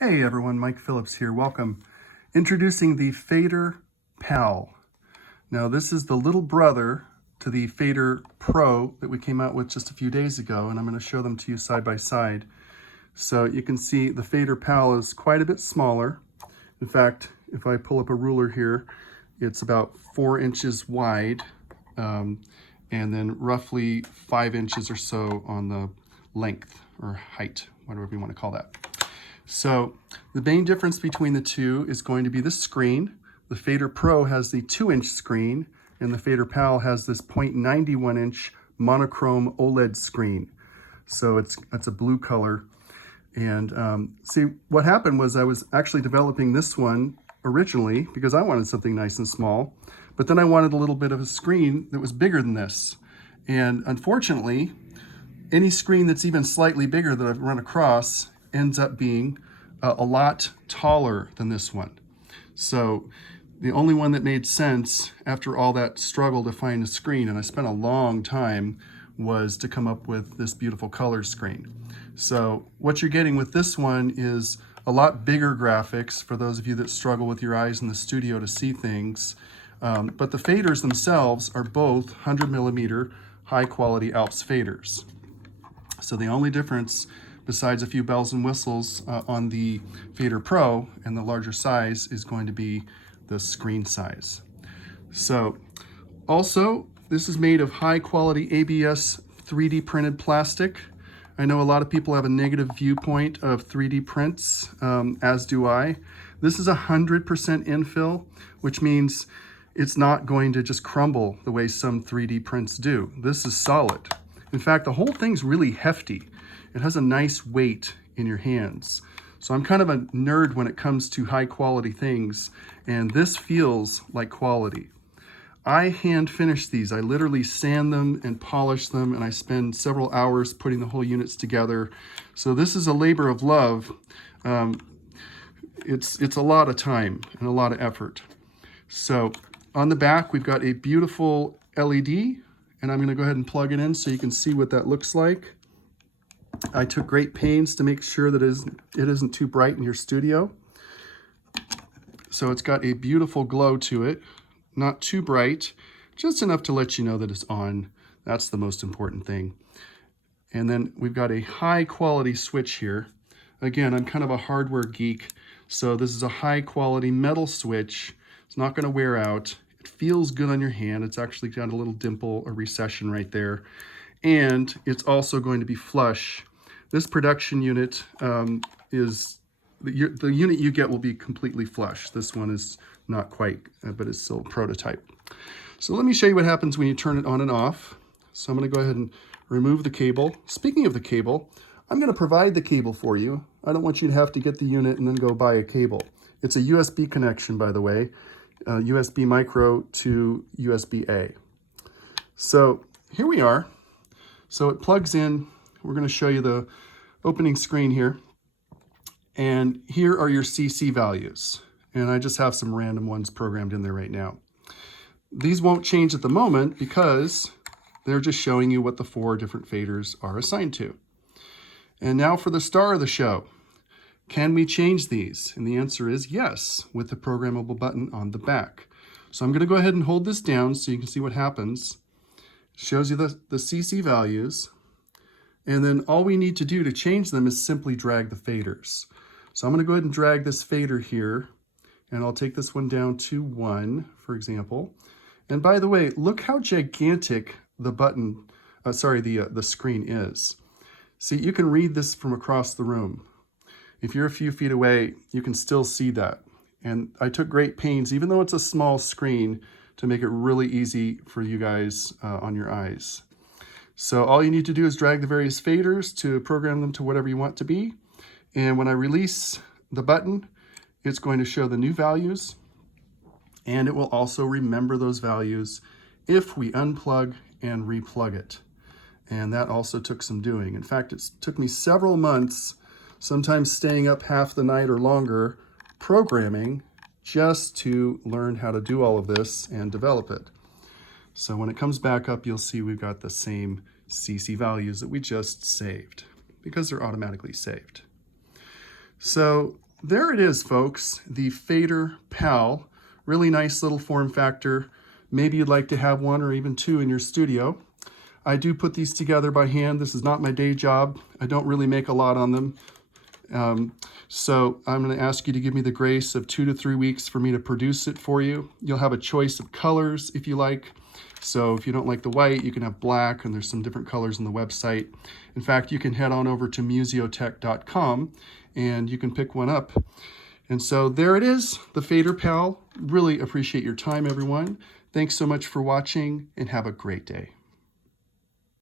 Hey everyone, Mike Phillips here. Welcome. Introducing the Fader Pal. Now this is the little brother to the Fader Pro that we came out with just a few days ago, and I'm going to show them to you side by side. So you can see the Fader Pal is quite a bit smaller. In fact, if I pull up a ruler here, it's about 4 inches wide, and then roughly 5 inches or so on the length or height, whatever you want to call that. So the main difference between the two is going to be the screen. The Fader Pro has the 2-inch screen, and the Fader Pal has this 0.91-inch monochrome OLED screen. So it's a blue color. And see, what happened was I was actually developing this one originally because I wanted something nice and small, but then I wanted a little bit of a screen that was bigger than this. And unfortunately, any screen that's even slightly bigger that I've run across ends up being a lot taller than this one. So the only one that made sense after all that struggle to find a screen, and I spent a long time, was to come up with this beautiful color screen. So what you're getting with this one is a lot bigger graphics for those of you that struggle with your eyes in the studio to see things. But the faders themselves are both 100mm high quality Alps faders. So the only difference, besides a few bells and whistles on the Fader Pro and the larger size, is going to be the screen size. So also, this is made of high quality ABS 3D printed plastic. I know a lot of people have a negative viewpoint of 3D prints, as do I. This is 100% infill, which means it's not going to just crumble the way some 3D prints do. This is solid. In fact, the whole thing's really hefty. It has a nice weight in your hands. So I'm kind of a nerd when it comes to high quality things, and this feels like quality. I hand finish these. I literally sand them and polish them, and I spend several hours putting the whole units together. So this is a labor of love. It's a lot of time and a lot of effort. So on the back, we've got a beautiful LED, and I'm going to go ahead and plug it in so you can see what that looks like. I took great pains to make sure that it isn't too bright in your studio. So it's got a beautiful glow to it, not too bright, just enough to let you know that it's on. That's the most important thing. And then we've got a high quality switch here. Again, I'm kind of a hardware geek, so this is a high quality metal switch. It's not going to wear out. It feels good on your hand. It's actually got a little dimple, a recession right there. And it's also going to be flush. This production unit is, the unit you get will be completely flush. This one is not quite, but it's still a prototype. So let me show you what happens when you turn it on and off. So I'm going to go ahead and remove the cable. Speaking of the cable, I'm going to provide the cable for you. I don't want you to have to get the unit and then go buy a cable. It's a USB connection, by the way, USB micro to USB-A. So here we are. So it plugs in. We're going to show you the opening screen here. And here are your CC values. And I just have some random ones programmed in there right now. These won't change at the moment because they're just showing you what the 4 different faders are assigned to. And now for the star of the show. Can we change these? And the answer is yes, with the programmable button on the back. So I'm going to go ahead and hold this down so you can see what happens. Shows you the CC values, and then all we need to do to change them is simply drag the faders. So I'm going to go ahead and drag this fader here, and I'll take this one down to 1, for example. And by the way, look how gigantic the button, the screen is. See, you can read this from across the room. If you're a few feet away, you can still see that. And I took great pains, even though it's a small screen, to make it really easy for you guys on your eyes. So all you need to do is drag the various faders to program them to whatever you want to be. And when I release the button, it's going to show the new values, and it will also remember those values if we unplug and replug it. And that also took some doing. In fact, it took me several months, sometimes staying up half the night or longer, programming just to learn how to do all of this and develop it. So when it comes back up, you'll see we've got the same CC values that we just saved because they're automatically saved. So there it is, folks, the Fader Pal. Really nice little form factor. Maybe you'd like to have one or even two in your studio. I do put these together by hand. This is not my day job. I don't really make a lot on them. So I'm going to ask you to give me the grace of 2 to 3 weeks for me to produce it for you. You'll have a choice of colors if you like. So if you don't like the white, you can have black, and there's some different colors on the website. In fact, you can head on over to museotech.com and you can pick one up. And so there it is, the Fader Pal. Really appreciate your time, everyone. Thanks so much for watching, and have a great day.